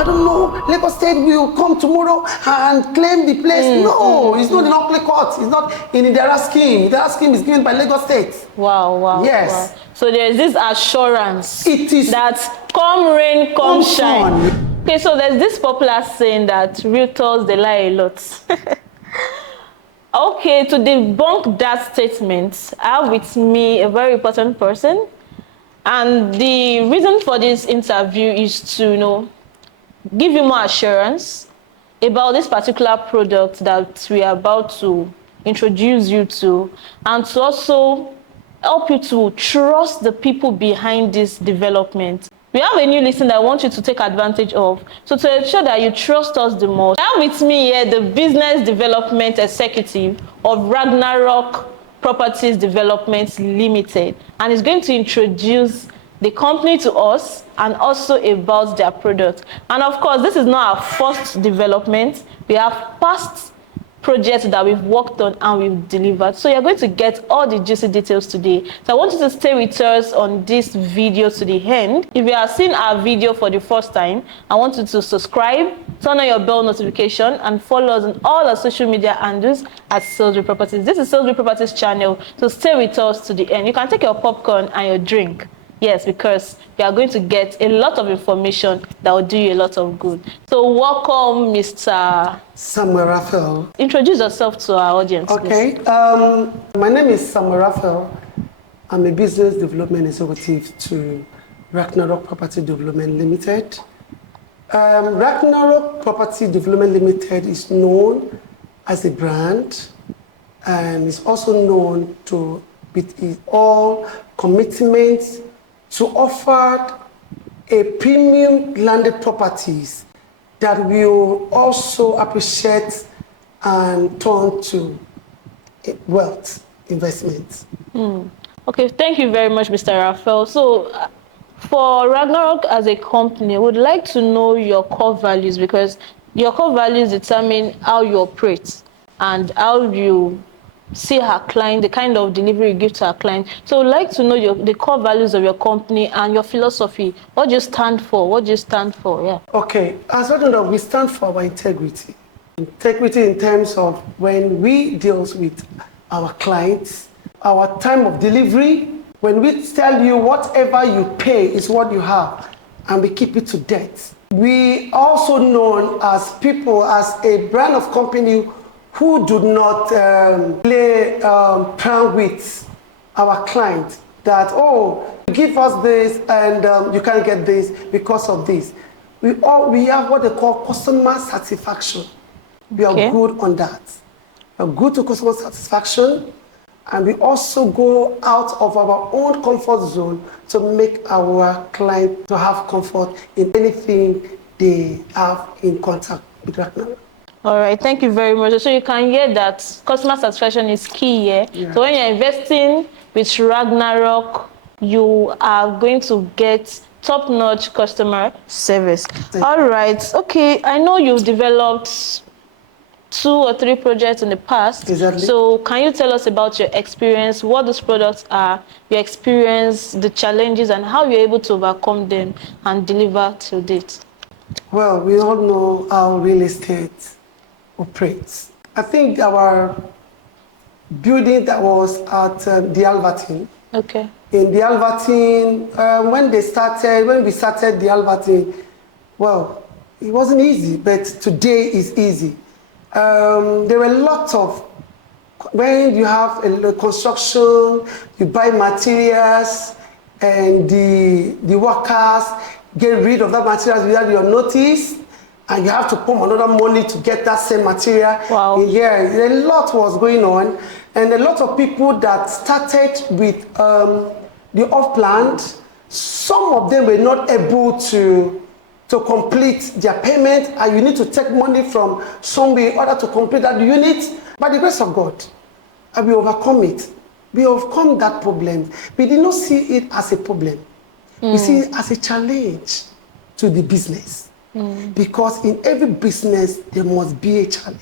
I don't know, Lagos State will come tomorrow and claim the place. No, it's not in Oakley Court. It's not in Idera scheme. Idera scheme is given by Lagos State. Wow. Yes. Wow. So there is this assurance It is that come rain, come shine. Okay, so there's this popular saying that realtors, they lie a lot. Okay, to debunk that statement, I have with me a very important person. And the reason for this interview is to, give you more assurance about this particular product that we are about to introduce you to, and to also help you to trust the people behind this development. We have a new listing that I want you to take advantage of. So to ensure that you trust us the most, I have with me here the business development executive of Ragnarok Properties Development Limited, and is going to introduce the company to us and also about their product. And of course, this is not our first development. We have past projects that we've worked on and we've delivered. So you're going to get all the juicy details today. So I want you to stay with us on this video to the end. If you are seeing our video for the first time, I want you to subscribe, turn on your bell notification, and follow us on all our social media handles at Salesville Properties. This is Salesville Properties channel, so stay with us to the end. You can take your popcorn and your drink. Yes, because you are going to get a lot of information that will do you a lot of good. So welcome, Mr. Samuel Raphael. Introduce yourself to our audience. Okay. My name is Samuel Raphael. I'm a business development executive to Ragnarok Property Development Limited. Ragnarok Property Development Limited is known as a brand, and is also known to with all commitments to offer a premium landed properties that will also appreciate and turn to wealth investments. Okay, thank you very much, Mr. Raphael. So for Ragnarok as a company, I would like to know your core values, because your core values determine how you operate and how you see our client, the kind of delivery you give to our client. So I'd like to know the core values of your company and your philosophy. What do you stand for? What do you stand for? Yeah. Okay, as Ragnarok, we stand for our integrity. Integrity in terms of when we deal with our clients, our time of delivery, when we tell you whatever you pay is what you have, and we keep it to death. We also known as people, as a brand of company who do not play prank with our clients, that, oh, give us this and you can't get this because of this. We have what they call customer satisfaction. We are good on that. We are good to customer satisfaction, and we also go out of our own comfort zone to make our client to have comfort in anything they have in contact with Ragnarok. All right, thank you very much. So you can hear that customer satisfaction is key here. Yeah. So when you're investing with Ragnarok, you are going to get top-notch customer service. All right, okay, I know you've developed 2 or 3 projects in the past. Exactly. So can you tell us about your experience, what those products are, your experience, the challenges, and how you're able to overcome them and deliver to date? Well, we all know how real estate operates. I think our building that was at the Albertine. Okay. In the Albertine, when we started the Albertine, well, it wasn't easy, but today is easy. There were lots of, when you have a construction, you buy materials, and the workers get rid of that materials without your notice, and you have to pump another money to get that same material. Wow. Yeah, a lot was going on, and a lot of people that started with the off-plan, some of them were not able to complete their payment, and you need to take money from somewhere in order to complete that unit. By the grace of God, we overcome it. We overcome that problem. We did not see it as a problem. We see it as a challenge to the business. Because in every business, there must be a challenge.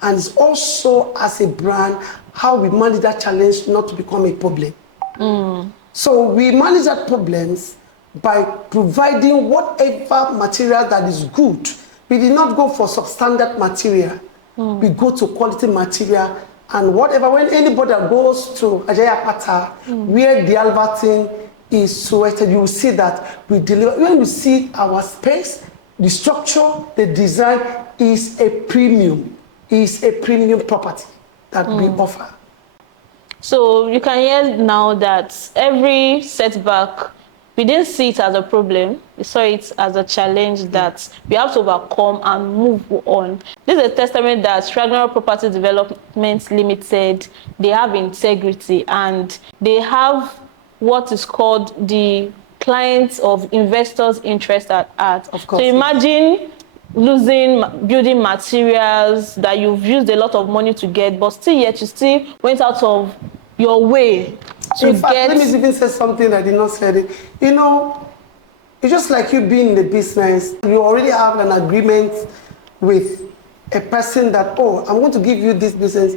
And it's also, as a brand, how we manage that challenge not to become a problem. So we manage that problems by providing whatever material that is good. We did not go for substandard material. We go to quality material, and whatever, when anybody that goes to Ajayapata, where the Albertine is situated, you will see that we deliver. When you see our space, the structure, the design is a premium property that we offer. So you can hear now that every setback, we didn't see it as a problem. We saw it as a challenge that we have to overcome and move on. This is a testament that Ragnar Property Development Limited, they have integrity and they have what is called the clients of investors' interest at heart. Of course. So imagine losing building materials that you've used a lot of money to get, but still yet you still went out of your way to in fact, get. Let me even say something I did not say it. You know, it's just like you being in the business. You already have an agreement with a person that, oh, I'm going to give you this business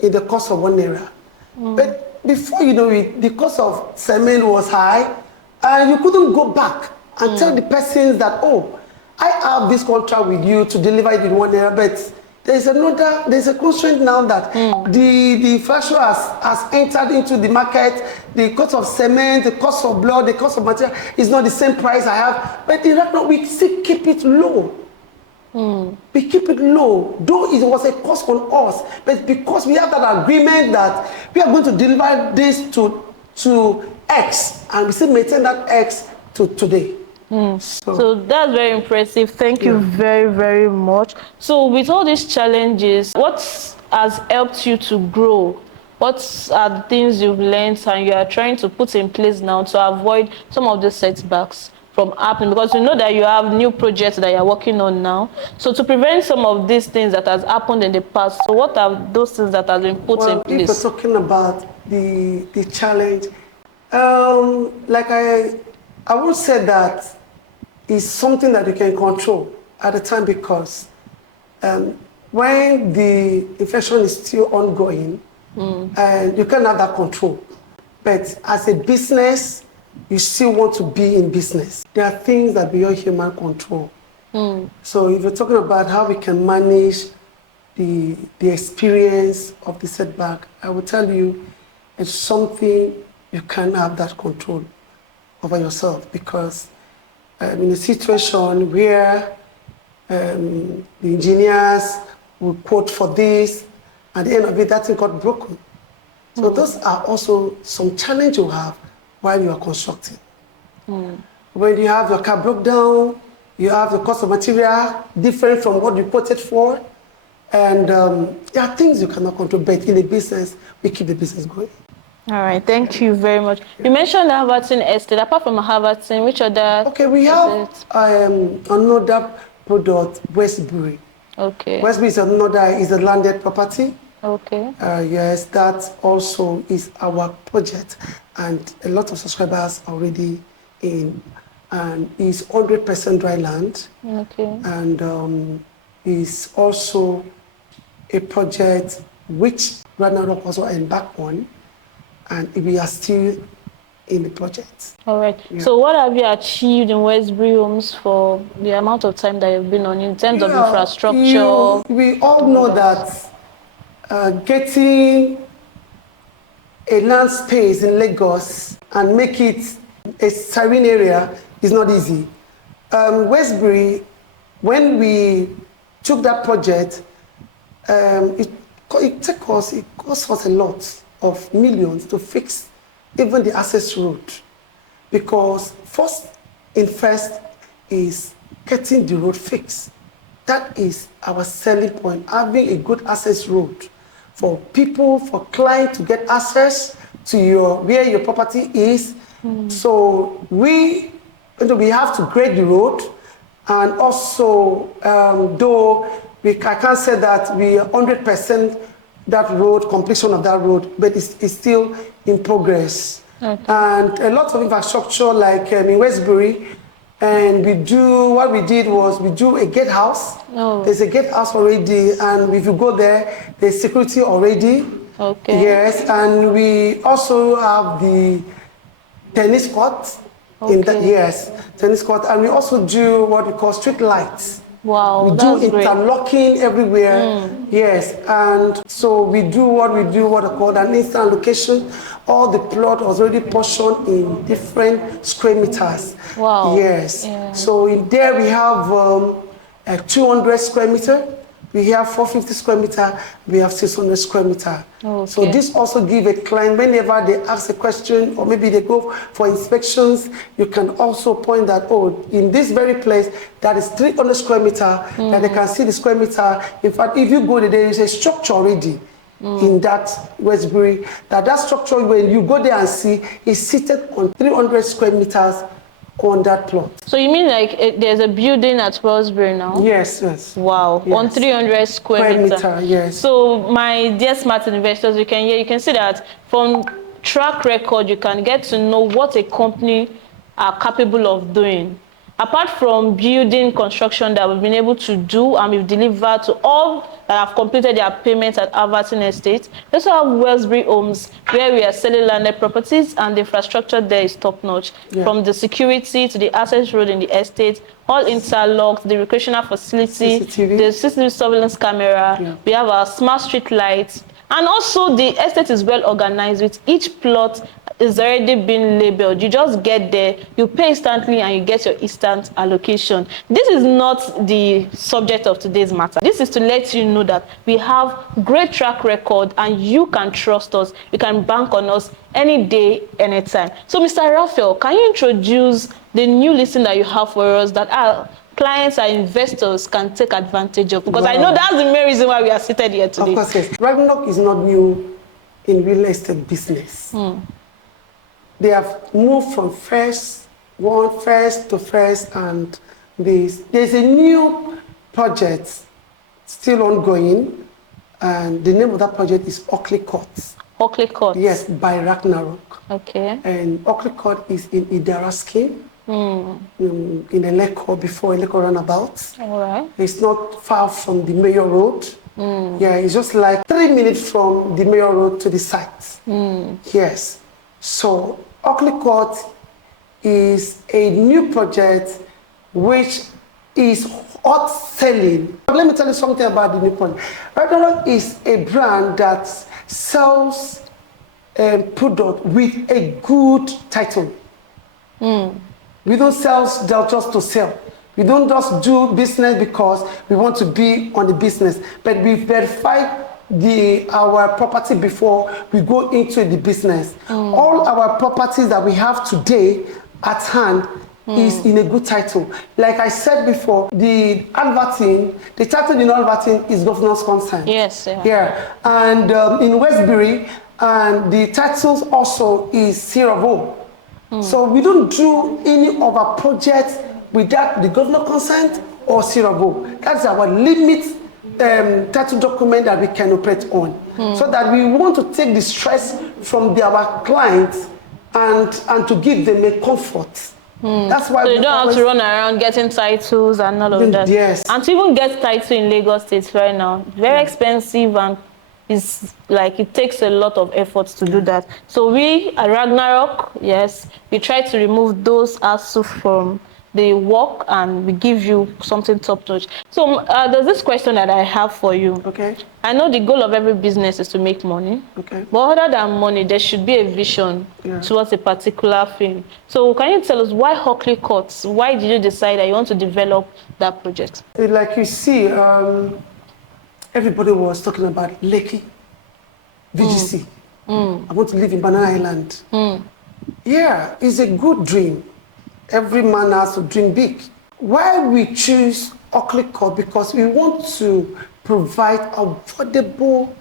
in the cost of ₦1. But before you know it, the cost of cement was high, and you couldn't go back and tell the person that, oh, I have this contract with you to deliver it in ₦1, but there's a constraint now that the inflation has entered into the market. The cost of cement, the cost of blood, the cost of material is not the same price I have. But in fact, we still keep it low. We keep it low, though it was a cost on us. But because we have that agreement that we are going to deliver this to X, and we still maintain that X to today. So that's very impressive. Thank you very, very much. So with all these challenges, what has helped you to grow? What are the things you've learned and you are trying to put in place now to avoid some of the setbacks from happening? Because you know that you have new projects that you're working on now. So to prevent some of these things that has happened in the past, so what are those things that have been put in place? If we're talking about the challenge, like I would say that is something that you can control at the time, because when the infection is still ongoing, and you can have that control. But as a business, you still want to be in business. There are things that beyond human control. So if you're talking about how we can manage the experience of the setback, I will tell you it's something you can have that control over yourself, because in a situation where the engineers will quote for this, at the end of it, that thing got broken. So those are also some challenge you have while you are constructing. When you have your car broke down, you have the cost of material different from what you quoted for, and there are things you cannot control, but in a business, we keep the business going. All right, thank you very much. You mentioned the Haverton estate. Apart from Haverton, which other? Okay, we have another product, Westbury. Okay. Westbury is a landed property. Okay. Yes, that also is our project, and a lot of subscribers are already in, and it's 100% dry land. Okay. And is also a project which Runner-Up also embarked on, and we are still in the project. All right. Yeah. So what have you achieved in Westbury Homes for the amount of time that you've been on in terms of infrastructure? We all know that getting a land space in Lagos and make it a serene area is not easy. Westbury, when we took that project, it cost us a lot of millions to fix even the access road, because first is getting the road fixed. That is our selling point, having a good access road for people, for clients to get access to where your property is. So we have to grade the road, and also though I can't say that we are 100% that road, completion of that road, but it's still in progress. Okay. And a lot of infrastructure, like in Westbury, and we do a gatehouse. Oh. There's a gatehouse already, and if you go there, there's security already. Okay. Yes, and we also have the tennis court. In that, yes, tennis court. And we also do what we call street lights. Wow, we that's do interlocking everywhere. Yes, and so we do what we call an instant location. All the plot was already portioned in different square meters. Wow. Yes. Yeah. So in there we have 200 square meter. We have 450 square meter, we have 600 square meter. Okay. So this also give a client, whenever they ask a question or maybe they go for inspections, you can also point that, oh, in this very place, that is 300 square meter, that they can see the square meter. In fact, if you go there, there is a structure already in that Westbury, that structure, when you go there and see, is seated on 300 square meters on that plot. So you mean like there's a building at Wellsbury now? Yes, yes. Wow, yes. On 300 square meter. Yes. So my dear smart investors, you can see that from track record, you can get to know what a company are capable of doing. Apart from building construction that we've been able to do and we've delivered to all that have completed their payments at Everton Estate, we also have Wellsbury Homes, where we are selling landed properties and the infrastructure there is top-notch. Yeah. From the security to the access road in the estate, all interlocked, the recreational facility, CCTV. the CCTV surveillance camera, yeah. We have our smart street lights, and also the estate is well organized with each plot is already been labeled. You just get there, you pay instantly, and you get your instant allocation. This is not the subject of today's matter. This is to let you know that we have great track record and you can trust us. You can bank on us any day, anytime. So Mr. Raphael, can you introduce the new listing that you have for us that our clients and investors can take advantage of? Because I know that's the main reason why we are seated here today. Of course, yes. Ragnarok is not new in real estate business. They have moved from first to first, and there's a new project still ongoing, and the name of that project is Oakley Court. Oakley Court? Yes, by Ragnarok. Okay. And Oakley Court is in Idera scheme, in Eleko, before Eleko roundabout. All right. It's not far from the Mayor Road. Yeah, it's just like 3 minutes from the Mayor Road to the site. Yes. So Oakley Court is a new project which is hot selling. Let me tell you something about the new project. Ragnarok is a brand that sells product with a good title. We don't sell just to sell. We don't just do business because we want to be on the business, but we verify our property before we go into the business. All our properties that we have today at hand is in a good title. Like I said before, the title in advertising is governor's consent. Yes. Yeah. Yeah. And in Westbury, and the titles also is C of O. So we don't do any of our projects without the governor consent or C of O. That's our limit title document that we can operate on, so that we want to take the stress from our clients and to give them a comfort. That's why so you don't have to run around getting titles and all of that. Yes. And to even get title in Lagos State right now, very expensive, and it's like it takes a lot of effort to do that. So we at Ragnarok, yes, we try to remove those hassles from the work, and we give you something top-notch. So there's this question that I have for you. Okay. I know the goal of every business is to make money. Okay. But other than money, there should be a vision towards a particular thing. So can you tell us why Oakley Court? Why did you decide that you want to develop that project? Like you see, everybody was talking about Lekki, VGC. I want to live in Banana Island. Yeah, it's a good dream. Every man has to dream big. Why we choose Oakley Court? Because we want to provide affordable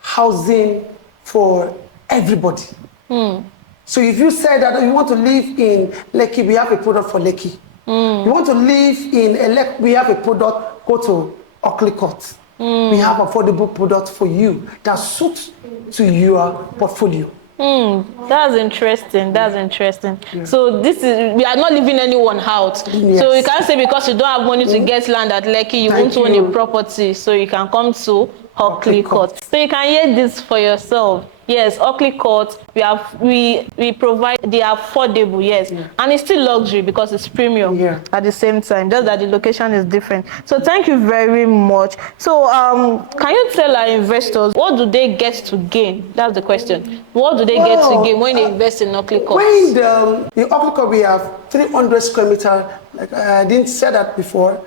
housing for everybody. So if you say that you want to live in Lekki, we have a product for Lekki. You want to live in Eleko, we have a product, go to Oakley Court. We have affordable products for you that suits to your portfolio. That's interesting. That's interesting. Yeah. So we are not leaving anyone out. Yes. So you can't say because you don't have money to get land at Lekki, you won't own a property. So you can come to Oakley Court. So you can hear this for yourself. yes, Oakley Court, we provide the affordable, yes, and it's still luxury because it's premium at the same time, just that the location is different. So thank you very much. So can you tell our investors what do they get to gain? That's the question. What do they get to gain when they invest in Oakley Court? When the Oakley Court, we have 300 square meter, like I didn't say that before.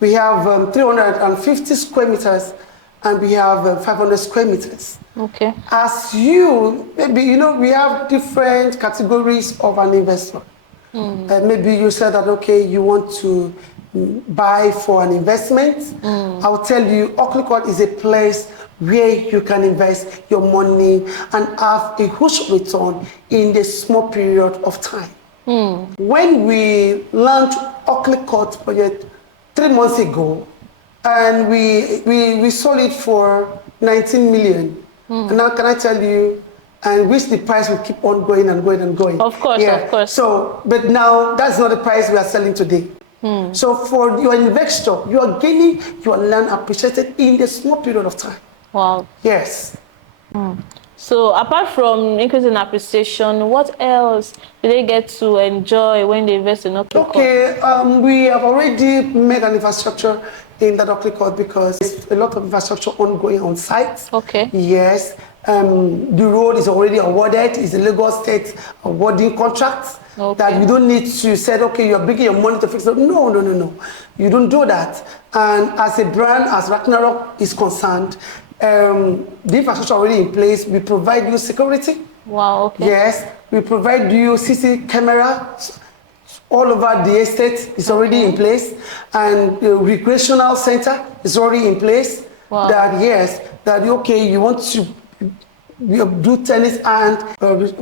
We have 350 square meters, and we have 500 square meters. Okay. As you, maybe, you know, we have different categories of an investor. Maybe you said that, okay, you want to buy for an investment. I'll tell you, Oakley Court is a place where you can invest your money and have a huge return in a small period of time. When we launched Oakley Court project 3 months ago, and we sold it for 19 million. And now can I tell you, and which the price will keep on going and going and going. Of course, of course. So, but now that's not the price we are selling today. So for your investor, you are gaining your land appreciated in a small period of time. Wow. Yes. So apart from increasing appreciation, what else do they get to enjoy when they invest in Oakley Court? Okay, we have already made an infrastructure in that Oakley Court because there's a lot of infrastructure ongoing on site. Okay. Yes. The road is already awarded. It's a Lagos State awarding contract. That you don't need to say, okay, you're bringing your money to fix it. No, no, no, no. You don't do that. And as a brand, as Ragnarok is concerned, the infrastructure already in place. We provide you security. Wow, okay. Yes, we provide you CC cameras all over the estate. It's already in place, and the recreational center is already in place. Wow. That yes, that okay, you want to do tennis and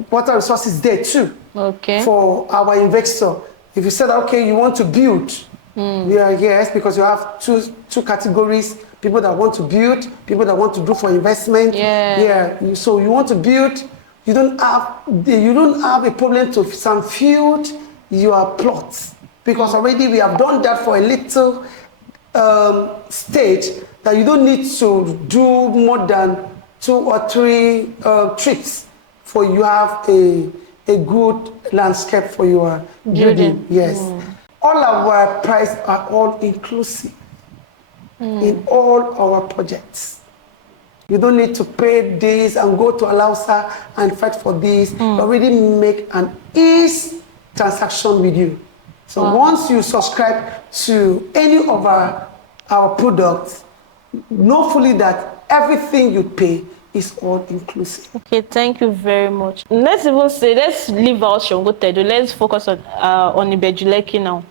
water resources there too. Okay. For our investor, if you said okay, you want to build. Yeah, yes, because you have two categories: people that want to build, people that want to do for investment. Yeah. So you want to build, you don't have a problem to some field your plots, because already we have done that for a little stage that you don't need to do more than 2 or 3 trips for you have a good landscape for your building. Yes. All our prices are all inclusive in all our projects. You don't need to pay this and go to Alausa and fight for this. We already make an easy transaction with you. So once you subscribe to any of our products, know fully that everything you pay is all inclusive. Okay, thank you very much. Let's leave out Shongotedo. Let's focus on Ibeju-Lekki now.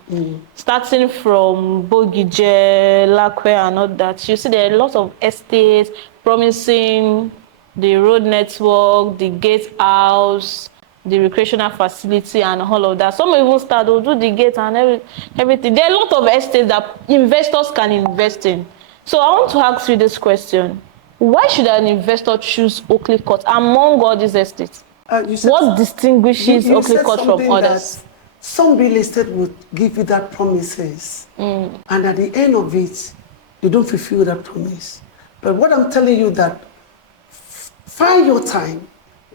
Starting from Bogije, Lakwe, and all that. You see, there are a lot of estates promising the road network, the gatehouse, the recreational facility, and all of that. Some even start to do the gate and everything. There are a lot of estates that investors can invest in. So I want to ask you this question. Why should an investor choose Oakley Court among all these estates? What distinguishes Oakley Court from others? Some real estate would give you that promises, and at the end of it, they don't fulfill that promise. But what I'm telling you that, find your time,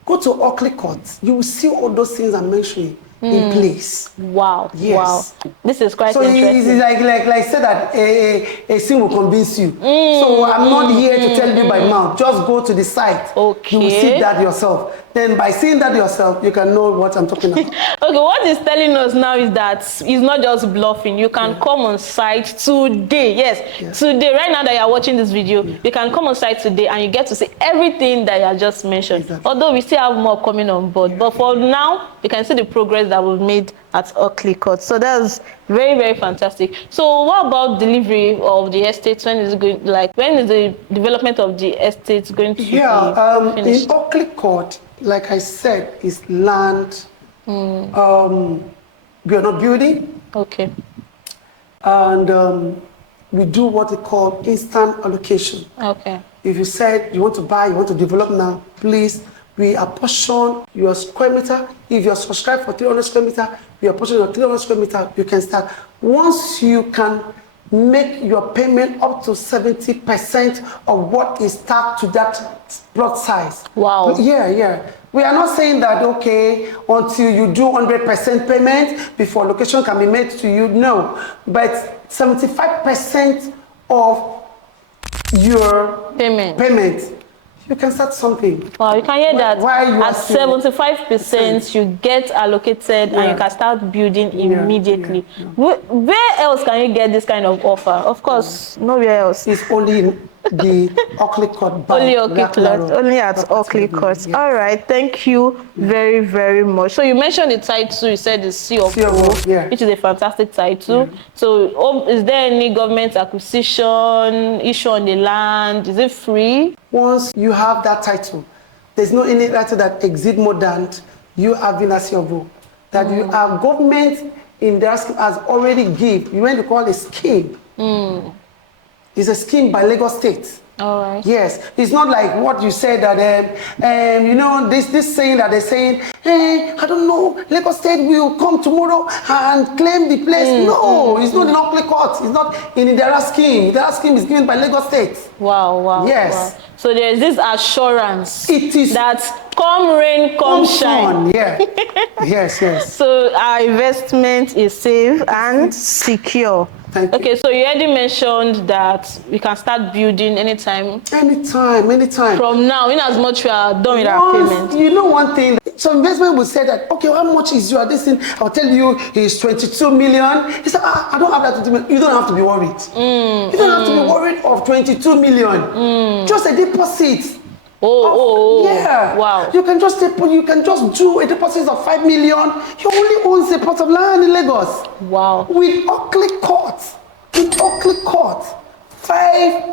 go to Oakley Court, you will see all those things I'm mentioning in place. Wow. Yes. Wow. This is quite interesting. So it's like say that a thing will convince you. So I'm not here to tell you by mouth. Just go to the site. Okay. You will see that yourself. Then by seeing that yourself, you can know what I'm talking about. Okay, what it's telling us now is that it's not just bluffing. You can come on site today. Yes, today, right now that you're watching this video, you can come on site today and you get to see everything that you just mentioned. Exactly. Although we still have more coming on board. But for now, you can see the progress that we've made at Oakley Court. So that's very, very fantastic. So what about delivery of the estates? When is it going, when is the development of the estates going to be finished? In Oakley Court, like I said, is land. We are not building. Okay. And we do what we call instant allocation. Okay. If you said you want to buy, you want to develop now, please, we apportion your square meter. If you're subscribed for 300 square meter, we apportion your 300 square meter, you can start. Once you can make your payment up to 70% of what is tagged to that plot size. Wow. Yeah. We are not saying that, okay, until you do 100% payment before location can be made to you. No, but 75% of your payment, you can start something. Wow, you can hear that. At 75%, you get allocated and you can start building immediately. Where else can you get this kind of offer? Of course, nowhere else. It's only in the Oakley Court. Only Oakley Court. Only at Oakley Court. Yeah. All right. Thank you very, very much. So you mentioned the title. You said the C of O, which is a fantastic title. Yeah. So is there any government acquisition issue on the land? Is it free? Once you have that title, there's no any title that exceeds more than you having a C of O. That you have government in their scheme has already give. You want to call it a scheme. It's a scheme by Lagos State. All right. Yes, it's not like what you said that you know this saying that they're saying, I don't know, Lagos State will come tomorrow and claim the place. No, it's not in Oakley Court. It's not in Idera scheme. Idera scheme is given by Lagos State. Wow. Yes. Wow. So there is this assurance. It is that come rain, come shine. Yeah. yes. So our investment is safe and secure. Okay, so you already mentioned that we can start building anytime. Anytime. From now, in as much we are done with our payment. You know one thing, some investment will say that, okay, how much is your this thing? I'll tell you it's 22 million. He said, I don't have that 22 million. You don't have to be worried. You don't have to be worried of 22 million. Just a deposit. Yeah. Wow. You can just do a deposit of 5 million. You only own a plot of land in Lagos. Wow. With Oakley Court, 5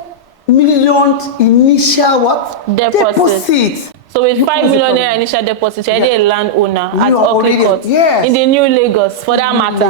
million initial what? Deposit. So with 5 million initial deposit, you're already a landowner at Oakley Court. Yes. In the new Lagos, for that matter.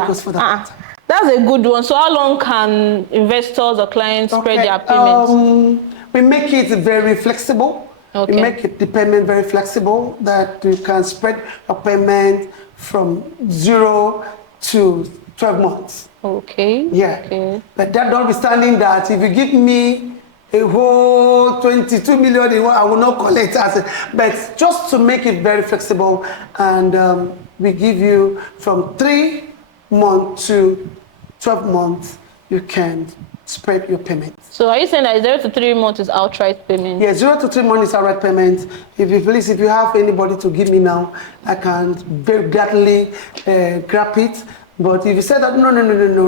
That's a good one. So how long can investors or clients spread their payments? We make it very flexible. Okay. We make the payment very flexible, that you can spread a payment from 0 to 12 months. Okay. Yeah. Okay. But that notwithstanding that, if you give me a whole 22 million, I will not collect as but just to make it very flexible, and we give you from 3 months to 12 months, you can spread your payment. So are you saying that 0 to 3 months is outright payment? Yeah, 0 to 3 months is outright payment. If you have anybody to give me now, I can very gladly grab it. But if you say that no,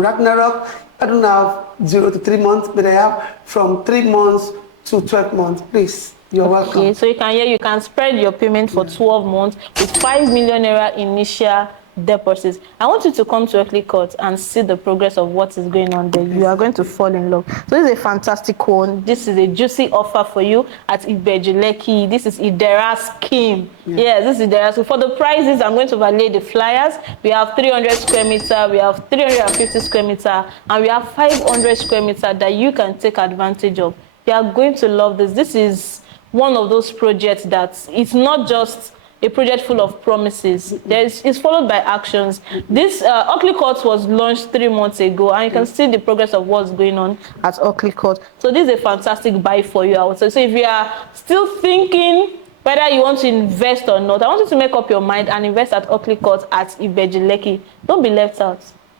Ragnarok, I don't have 0 to 3 months, but I have from 3 months to 12 months. Please, you're welcome. Okay, so you can spread your payment for 12 months with 5 million naira initial deposits. I want you to come to Oakley Court and see the progress of what is going on there. You are going to fall in love. So this is a fantastic one. This is a juicy offer for you at Ibeju-Lekki. This is Idera scheme. Yes, this is Idera. So for the prices, I'm going to overlay the flyers. We have 300 square meter, we have 350 square meter, and we have 500 square meter that you can take advantage of. You are going to love this. This is one of those projects that it's not just a project full of promises. It's followed by actions. This Oakley Court was launched 3 months ago, and you can see the progress of what's going on at Oakley Court. So this is a fantastic buy for you, I would say. So if you are still thinking whether you want to invest or not, I want you to make up your mind and invest at Oakley Court at Ibeju-Lekki. Don't be left out.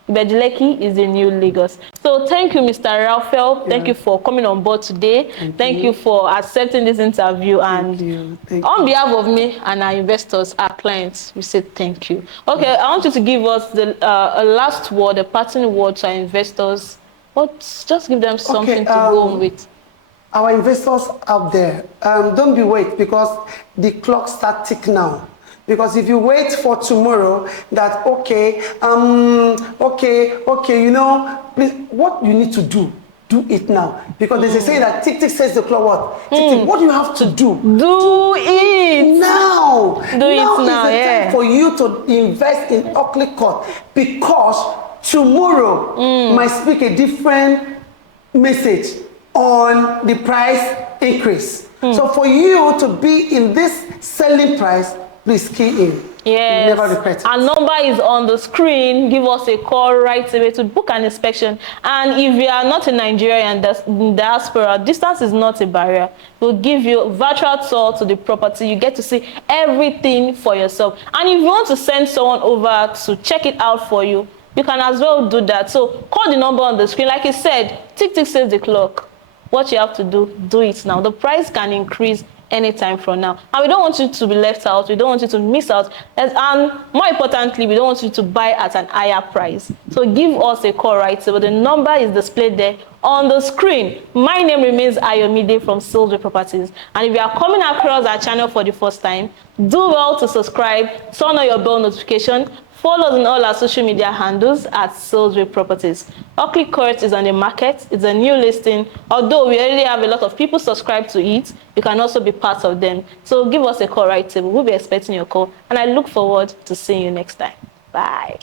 Ibeju-Lekki is the new Lagos. So thank you, Mr. Raphael. Thank you for coming on board today. Thank you for accepting this interview. And on behalf of me and our investors, our clients, we say thank you. Okay, I want you to give us the a last word, a parting word to our investors. Just give them something to go on with. Our investors out there, don't be wait, because the clock starts ticking now. Because if you wait for tomorrow, that okay, you know, please, what you need to do it now. Because there's a saying that tick says the clock what? Tick, tick, what do you have to do? Do it now. Do it now. Is the time for you to invest in Oakley Court, because tomorrow might speak a different message on the price increase. So for you to be in this selling price, please key in. Yes. You never regret it. Our number is on the screen. Give us a call right away to book an inspection. And if you are not in Nigeria and in diaspora, distance is not a barrier. We'll give you a virtual tour to the property. You get to see everything for yourself. And if you want to send someone over to check it out for you, you can as well do that. So call the number on the screen. Like I said, tick tick says the clock. What you have to do it now. The price can increase anytime from now. And we don't want you to be left out. We don't want you to miss out. And more importantly, we don't want you to buy at an higher price. So give us a call right away. The number is displayed there on the screen. My name remains Ayomide from Salesville Properties. And if you are coming across our channel for the first time, do well to subscribe, turn on your bell notification, follow us on all our social media handles at Salesville Properties. Oakley Court is on the market. It's a new listing. Although we already have a lot of people subscribed to it, you can also be part of them. So give us a call right away. We'll be expecting your call. And I look forward to seeing you next time. Bye.